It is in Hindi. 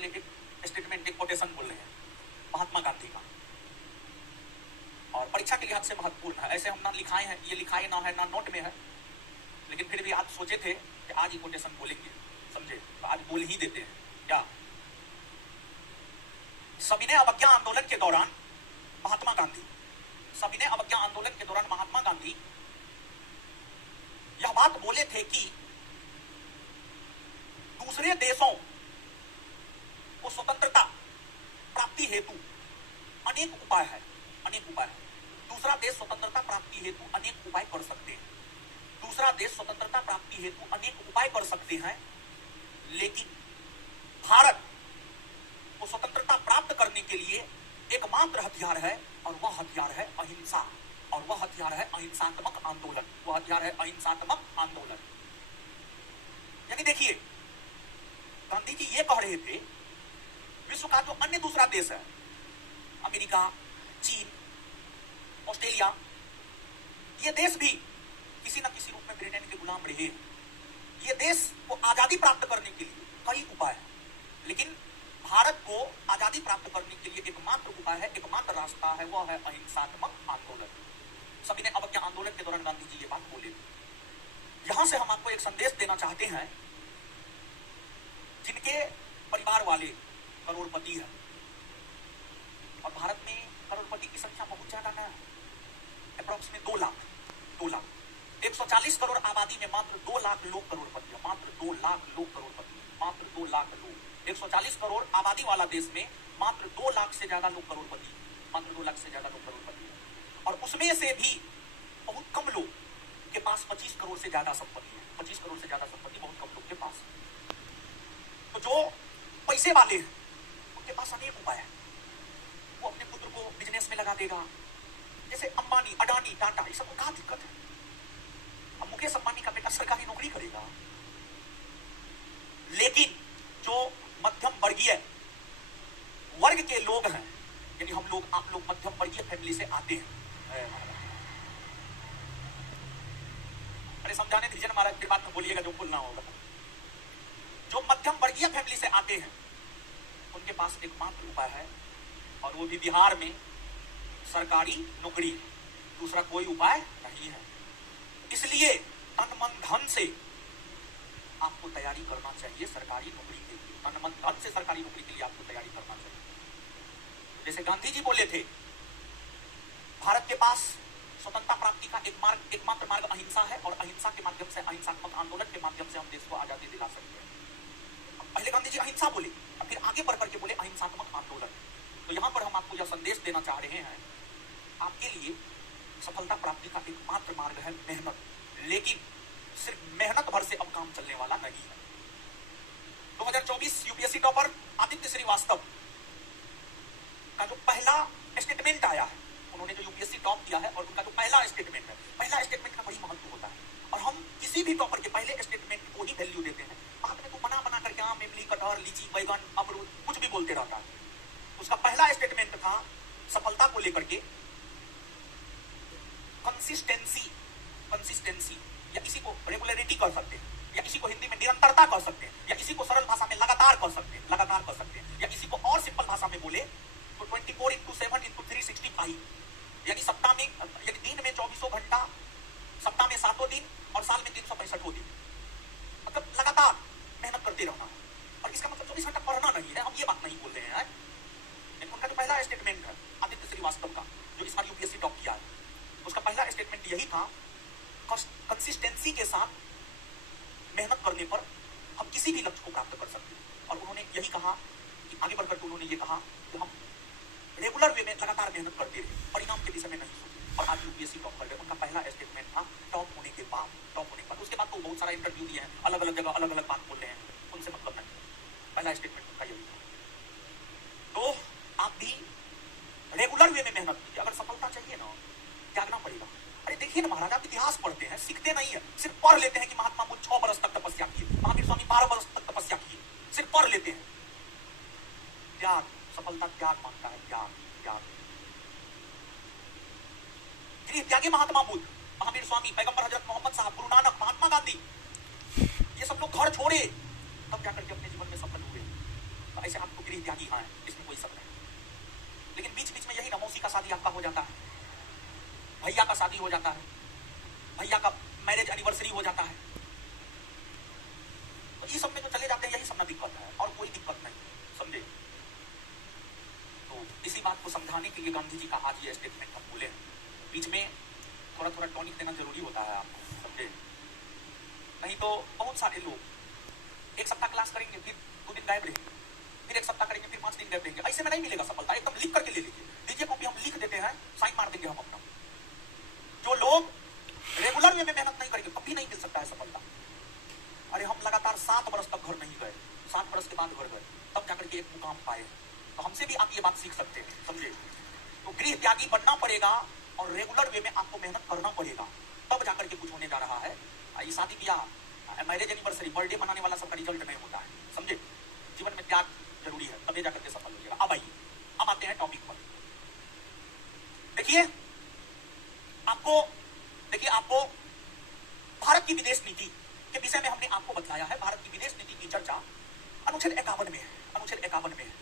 पहले एक स्टेटमेंट, एक कोटेशन बोल रहे हैं महात्मा गांधी का, और परीक्षा के लिहाज से महत्वपूर्ण है। ऐसे हम ना लिखाए हैं, ये लिखाए ना है ना नोट में है, लेकिन फिर भी आज सोचे थे कि आज ही कोटेशन बोलेंगे, समझे, तो आज बोल ही देते हैं। क्या? सविनय अवज्ञा आंदोलन के दौरान महात्मा गांधी, सविनय अवज्ञा आंदोलन के दौरान महात्मा गांधी यह बात बोले थे कि दूसरे देशों को स्वतंत्रता प्राप्ति हेतु अनेक उपाय है, अनेक उपाय है। दूसरा देश स्वतंत्रता प्राप्ति हेतु अनेक उपाय कर सकते हैं, दूसरा देश स्वतंत्रता प्राप्ति हेतु अनेक उपाय कर सकते हैं, लेकिन भारत को स्वतंत्रता प्राप्त करने के लिए एकमात्र हथियार है, और वह हथियार है अहिंसा, और वह हथियार है अहिंसात्मक आंदोलन, वह हथियार है अहिंसात्मक आंदोलन। यानी देखिए, गांधी जी ये कह रहे थे विश्व का जो अन्य दूसरा देश है, अमेरिका, चीन, ऑस्ट्रेलिया, ये देश भी किसी न किसी रूप में ब्रिटेन के गुलाम रहे हैं। ये देश को आजादी प्राप्त करने के लिए कई उपाय है, लेकिन भारत को आजादी प्राप्त करने के लिए एकमात्र उपाय है, एकमात्र रास्ता है, वह है अहिंसात्मक आंदोलन। सविनय अवज्ञा आंदोलन के दौरान गांधी जी ये बात बोले थे। यहां से हम आपको एक संदेश देना चाहते हैं, जिनके परिवार वाले करोड़पति हैं, और भारत में करोड़पति की संख्या बहुत ज्यादा है, अप्रोक्सीमेट 2 लाख, 140 करोड़ आबादी में मात्र 2 लाख लोग करोड़पति है, मात्र 2 लाख लोग करोड़पति, मात्र 2 लाख लोग। 140 करोड़ आबादी वाला देश में मात्र 2 लाख से ज्यादा लोग करोड़पति, मात्र 2 लाख से ज्यादा लोग करोड़पति है, और उसमें से भी बहुत कम लोग के पास 25 करोड़ से ज्यादा संपत्ति है, 25 करोड़ से ज्यादा संपत्ति बहुत कम लोग के पास। तो जो पैसे वाले हैं उनके पास अनेक उपाय है, वो अपने पुत्र को बिजनेस में लगा देगा, जैसे अंबानी, अडानी, टाटा, ये सबको क्या दिक्कत है? अब मुकेश अंबानी का बेटा सरकारी नौकरी करेगा, लेकिन जो मध्यम वर्गीय वर्ग के लोग हैं, यानी हम लोग, आप लोग मध्यम वर्गीय फैमिली से आते हैं, अरे समझाने दीजिए ना महाराज, फिर बाद में बोलिएगा जो बोलना होगा। जो मध्यम वर्गीय फैमिली से आते हैं उनके पास एकमात्र उपाय है, और वो भी बिहार में सरकारी नौकरी, दूसरा कोई उपाय नहीं है। इसलिए तन मन धन से आपको तैयारी करना चाहिए सरकारी नौकरी के लिए, तन मन धन से सरकारी नौकरी के लिए आपको तैयारी करना चाहिए। जैसे गांधी जी बोले थे, भारत के पास स्वतंत्रता प्राप्ति का एकमात्र मार्ग अहिंसा है, और अहिंसा के माध्यम से, अहिंसात्मक आंदोलन के माध्यम से हम देश को आजादी दिला सकते हैं। पहले गांधी जी अहिंसा बोले, अब फिर आगे बढ़ करके बोले अहिंसात्मक आंदोलन। तो यहां पर हम आपको यह संदेश देना चाह रहे हैं, आपके लिए सफलता प्राप्ति का एकमात्र मार्ग है मेहनत, लेकिन सिर्फ मेहनत भर से अब काम चलने वाला नहीं है। 2024 यूपीएससी टॉपर आदित्य श्रीवास्तव का जो पहला स्टेटमेंट आया है, उन्होंने जो यूपीएससी टॉप किया है, और उनका जो पहला स्टेटमेंट है, पहला स्टेटमेंट का बड़ी महत्व होता है, और हम किसी भी टॉपर के पहले स्टेटमेंट को ही वैल्यू देते हैं। बाद में तो बना करके आम, इमली, कटहर, लीची, बैगन, अमरूद कुछ भी बोलते रहता है। उसका पहला स्टेटमेंट था सफलता को लेकर के कंसिस्टेंसी, कंसिस्टेंसी, या इसी को रेगुलरिटी कर सकते हैं, या इसी को हिंदी में निरंतरता कर सकते हैं, या इसी को सरल भाषा में लगातार कर सकते हैं, लगातार कर सकते हैं, या इसी को और सिंपल भाषा में बोले तो 24/7/365, यानी सप्ताह में, यानी दिन में 24 घंटा, सप्ताह में 7 दिन और साल में 365 दिन, मतलब लगातार मेहनत करते रहना है। और इसका मतलब 24 घंटा पढ़ना नहीं है, हम ये बात नहीं बोल रहे हैं। उनका जो पहला स्टेटमेंट है आदित्य श्रीवास्तव का, जो इस बार यूपीएससी टॉप किया है, उसका पहला स्टेटमेंट यही था, कंसिस्टेंसी के साथ मेहनत करने पर हम किसी भी लक्ष्य को प्राप्त कर सकते हैं। और उन्होंने यही कहा कि आगे बढ़कर के उन्होंने ये कहा कि हम रेगुलर वे में लगातार मेहनत करते रहे, परिणाम के विषय में नहीं सोचे, और आज यूपीएससी टॉप कर गए। उनका पहला स्टेटमेंट था टॉप होने के बाद, टॉप होने के बाद। उसके बाद तो बहुत सारा इंटरव्यू दिए हैं, अलग अलग जगह अलग अलग बात बोल रहे हैं, उनसे मतलब नहीं, पहला स्टेटमेंट उनका यही था। तो आप भी रेगुलर वे में मेहनत कीजिए, अगर सफलता चाहिए ना, त्यागना पड़ेगा। अरे देखिए ना महाराज, आप इतिहास पढ़ते हैं, सीखते नहीं है, सिर्फ पढ़ लेते हैं कि महात्मा बुद्ध 6 वर्ष तक तपस्या किए, महावीर स्वामी 12 वर्ष तक तपस्या किए, सिर्फ पढ़ लेते हैं। त्याग, सफलता त्याग मांगता है, त्याग, त्याग। त्यागी महात्मा बुद्ध, महावीर स्वामी, पैगंबर हजरत मोहम्मद साहब, गुरु नानक, महात्मा गांधी, ये सब लोग घर छोड़े तब जाकर के अपने जीवन में सफल हुए। तो ऐसे आपको गृह त्यागी हाँ है, इसमें कोई शक नहीं। लेकिन बीच बीच में यही ना, मौसी का शादी आपका हो जाता है, भैया का शादी हो जाता है, भैया का मैरिज एनिवर्सरी हो जाता है, तो ये सब में जो चले जाते हैं, यही सब ना दिक्कत है और कोई दिक्कत नहीं, समझे। तो इसी बात को समझाने के लिए गांधी जी का आज ये स्टेटमेंट हम बोले हैं। बीच में थोड़ा थोड़ा टॉनिक देना जरूरी होता है आपको, समझे। नहीं तो बहुत सारे लोग एक सप्ताह क्लास करेंगे, फिर 2 दिन गायब रहेंगे, फिर एक सप्ताह करेंगे, फिर 5 दिन गायब रहेंगे। ऐसे में नहीं मिलेगा सफलता। एकदम लिख करके ले लीजिए, दीजिए कॉपी, हम लिख देते हैं, साइन मार देंगे हम अपना। जो लोग रेगुलर वे में मेहनत नहीं करेंगे, कभी नहीं मिल सकता है सफलता। अरे हम लगातार 7 वर्ष तक घर नहीं गए, 7 वर्ष के बाद घर गए, तब जाकर के एक मुकाम पाए। तो हमसे भी आप ये बात सीख सकते हैं, समझे। तो गृह त्यागी बनना पड़ेगा और रेगुलर वे में आपको मेहनत करना पड़ेगा, तब जाकर के कुछ होने जा रहा है। ये शादी ब्याह, मैरिज एनिवर्सरी, बर्थडे मनाने वाला सबका रिजल्ट नहीं होता है, समझे। जीवन में त्याग जरूरी है, तभी जाकर के सफल होइएगा। अब आइए, अब आते हैं टॉपिक पर। देखिए आपको भारत की विदेश नीति के विषय में हमने आपको बताया है। भारत की विदेश नीति की चर्चा अनुच्छेद 51 में है, अनुच्छेद 51 में है।